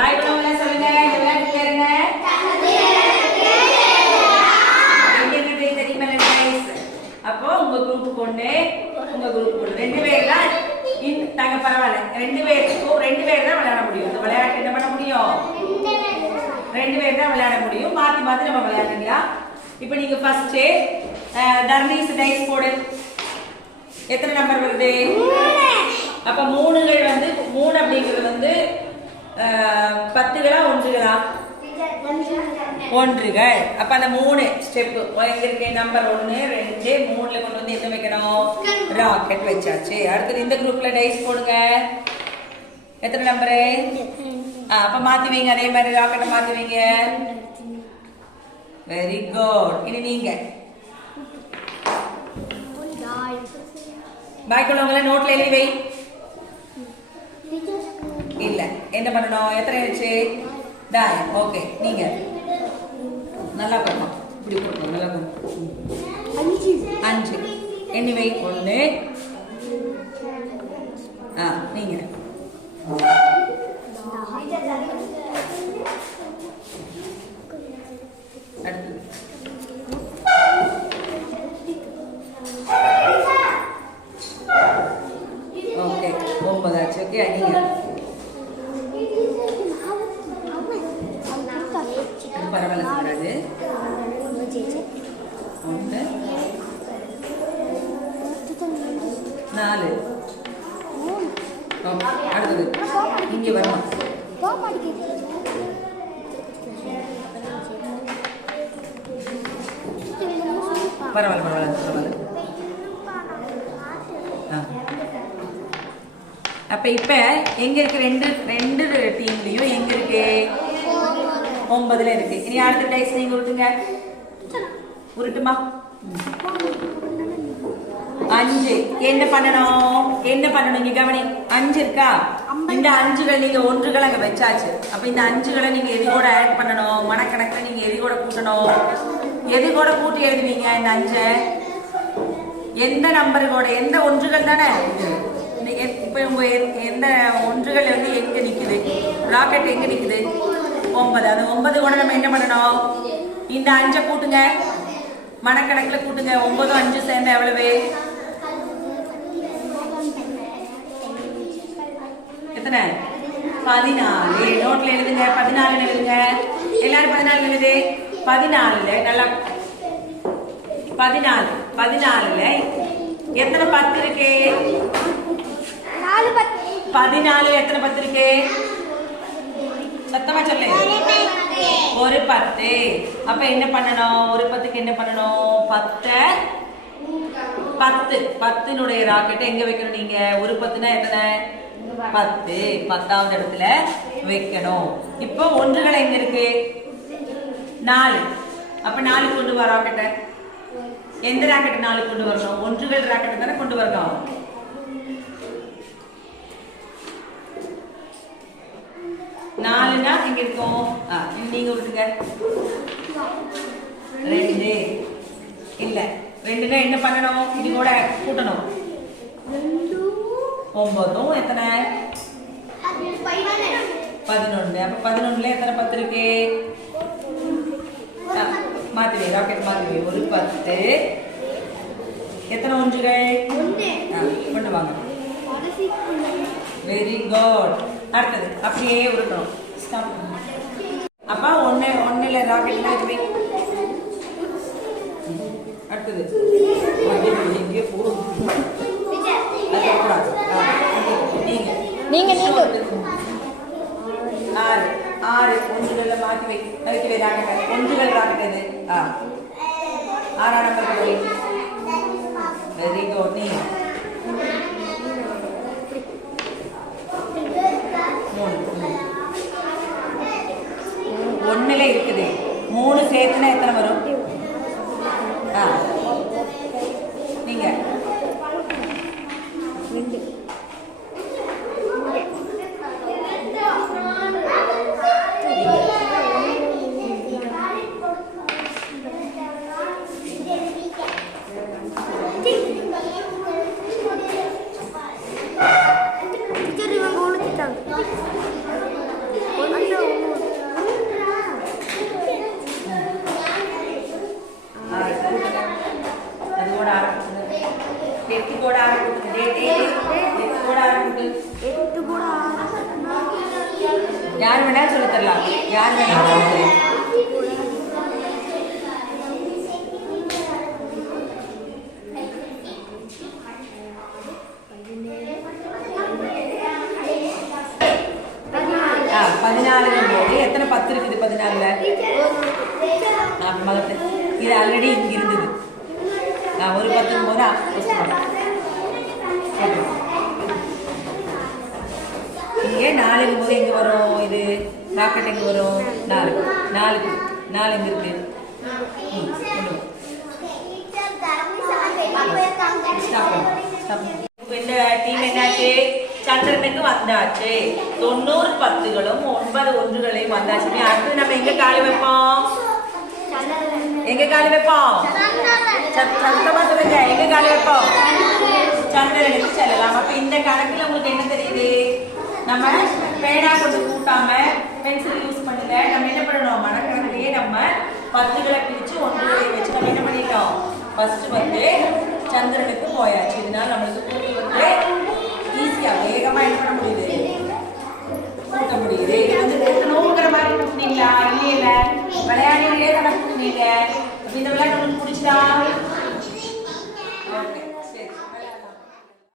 பாய் பண்ணவங்க சொல்லுங்க. விளையாட்டு பேருங்க அப்போ உங்க குரூப் ஒண்ணு உங்க குரூப் ஒண்ணு 2 பேர் தான் நாங்க பரவாயில்ல 2 பேர் தான் விளையாட முடியும். இந்த விளையாட்டு என்ன பண்ண முடியும்? 2 பேர் தான் விளையாட முடியும். மாத்தி மாத்தி நம்ம விளையாடுறீங்களா? இப்போ நீங்க ஃபர்ஸ்ட் தர்ணீஸ் டைஸ் போடு. எத்தனை நம்பர் வருது? அப்ப 3கள் வந்து 3 அப்படிங்கிறது வந்து 10களா 1களா? 1கள். அப்ப அந்த 3 ஸ்டெப் எங்க இருக்கு? நம்பர் 1 2 3ல கொண்டு வந்து என்ன வைக்கணும்? ராக்கெட் வச்சாச்சு. அடுத்து இந்த குரூப்ல டைஸ் போடுங்க. எத்தனை நம்பர்? அப்ப மாத்தி வைங்க. அதே மாதிரி ராக்கெட்டை மாத்தி வைங்க. Very good. இனி நீங்க பாய் கொள்ளவங்கள நோட்ல எழுதி வை. இல்ல என்ன பண்ணணும்? எத்தனை ஆயிடுச்சு? டாய். ஓகே நீங்க நல்லா பண்ணணும். இப்படி போடணும். நல்லா பண்ணணும். 5 எண்ணி வை. 1 நீங்க அடுத்து ஓகே 9 ஆச்சு. ஓகே நீங்க பரவாயில்ல வராது. 1 4 அடுத்தது இங்க வரணும். பரவாயில்ல பரவாயில்ல பரவாயில்ல. அப்ப இப்ப எங்க இருக்கு? ரெண்டு டீம்லயும் எங்க இருக்கு? 9ல இருக்கு. இனி அடுத்த டைஸ் நீங்க உருட்டுங்க. உருட்டுமா? 5 என்ன பண்ணணும்? இங்க கவனி. 5 இருக்கா? இந்த 5கள் நீங்க 1கள் அங்க வச்சாச்சு. அப்ப இந்த 5களை நீங்க எது கூட ஆட் பண்ணணும்? மனக்கணக்குல நீங்க எது கூட கூட்டணும்? எது கூட கூட்டி எழுதுவீங்க? இந்த 5 எந்த நம்பர் கூட? எந்த 1கள் தானே? இப்ப உங்க எந்த 1கள் வந்து எங்க நிக்குது? ராக்கெட் எங்க நிக்குது? 9. அது 9 கூட நம்ம என்ன பண்ணணும்? இந்த 5 கூட்டுங்க. மனக்கணக்குல கூட்டுங்க. 9 5 சேர்ந்து எவ்வளவு? எத்தனை? 14. நோட்ல எழுதுங்க. 14 எழுதுங்க. எல்லாரும் 14 எழுது. 14ல நல்லா 14ல எத்தனை 10 இருக்கு? 14ல எத்தனை 10 இருக்கு? சத்தமா சொல்லு. ஒரு 10. அப்ப என்ன பண்ணணும்? ஒரு 10க்கு என்ன பண்ணணும்? 10னுடைய ராக்கெட் எங்க வைக்கணும்? நீங்க ஒரு 10னா எத்தனை? 10. 10வது இடத்துல வைக்கணும். இப்போ 1கள் எங்க இருக்கு? 4. அப்ப 4 கொண்டு வர ராக்கெட்டை. எந்த ராக்கெட் 4 கொண்டு வரணும்? 1கள் ராக்கெட் தானே கொண்டு வரணும். நாலுனா எங்க இருக்கும்? நீங்க விட்டுங்க. 2 இல்ல 2னா என்ன பண்ணணும்? இது கூட கூட்டணும். 9 எத்தனை? 11. அப்ப 11ல எத்தனை 10 இருக்கு? மாத்திவே ராக்கெட் மாத்திவே. ஒரு 10. எத்தனை 1கள்? கொண்டு வாங்க. Very good. அடுத்தது அப்படியே உருட்டணும். ஸ்டாப். அப்ப 1ல ராக்கெட் வைக்கவே. அடுத்தது எங்கே போறோம்? நீங்க 6 1ல மாத்தி வைக்கவே ராக்கெட். 1கள் ராக்கெட் இது. 6ஆம் நம்பர் போய். Very good. நீ 1ல இருக்குது. 3 சேர்த்துனா எத்தனை வரும்? நீங்க 2. யார் வேணாலும் சொல்லி தரலாம். யார் வேணாலும் சொல்லி தரலாம். போது எத்தனை 10 இருக்குது? 14ல இது ஆல்ரெடி இங்க இருந்தது. ஒரு 10 போது இங்கே 4 போது எங்க வரும்? இது ராக்கெட் எங்க வரும்? 4 எங்க இருக்கு? இந்த டீம் என்னாச்சு? சந்திரனுக்கு வந்தாச்சு. 90 10களும் 9 1களையும் வந்தாச்சு. அடுத்து நம்ம எங்க காலி வைப்போம்? எங்க காலி வைப்போம்? சத்தமா சொல்லுங்க. எங்க காலி வைப்போம்? சந்திரனுக்கு செல்லலாம். அப்ப இந்த கணக்குல உங்களுக்கு என்ன தெரியுது? நம்ம பேனா கொண்டு கூட்டாம பென்சில் யூஸ் பண்ணல. நம்ம என்ன பண்ணணும்? மனக்கணக்கிலேயே நம்ம 10களை பிரிச்சு 1களை வச்சு நம்ம என்ன பண்ணிட்டோம்? ஃபர்ஸ்ட் வந்து சந்திரனுக்கு போயாச்சு. இதனால நம்மளுக்கு கூட்டி வந்து ஈஸியா வேகமா என்ன பண்ண முடியுது? கூட்ட முடியுது. இது வந்து கூட்டணுங்கிற மாதிரி கூட்டினீங்களா? இல்லையில விளையாடிலே தானே கூட்டினீங்க. இந்த விளையாட்டு உங்களுக்கு பிடிச்சதா?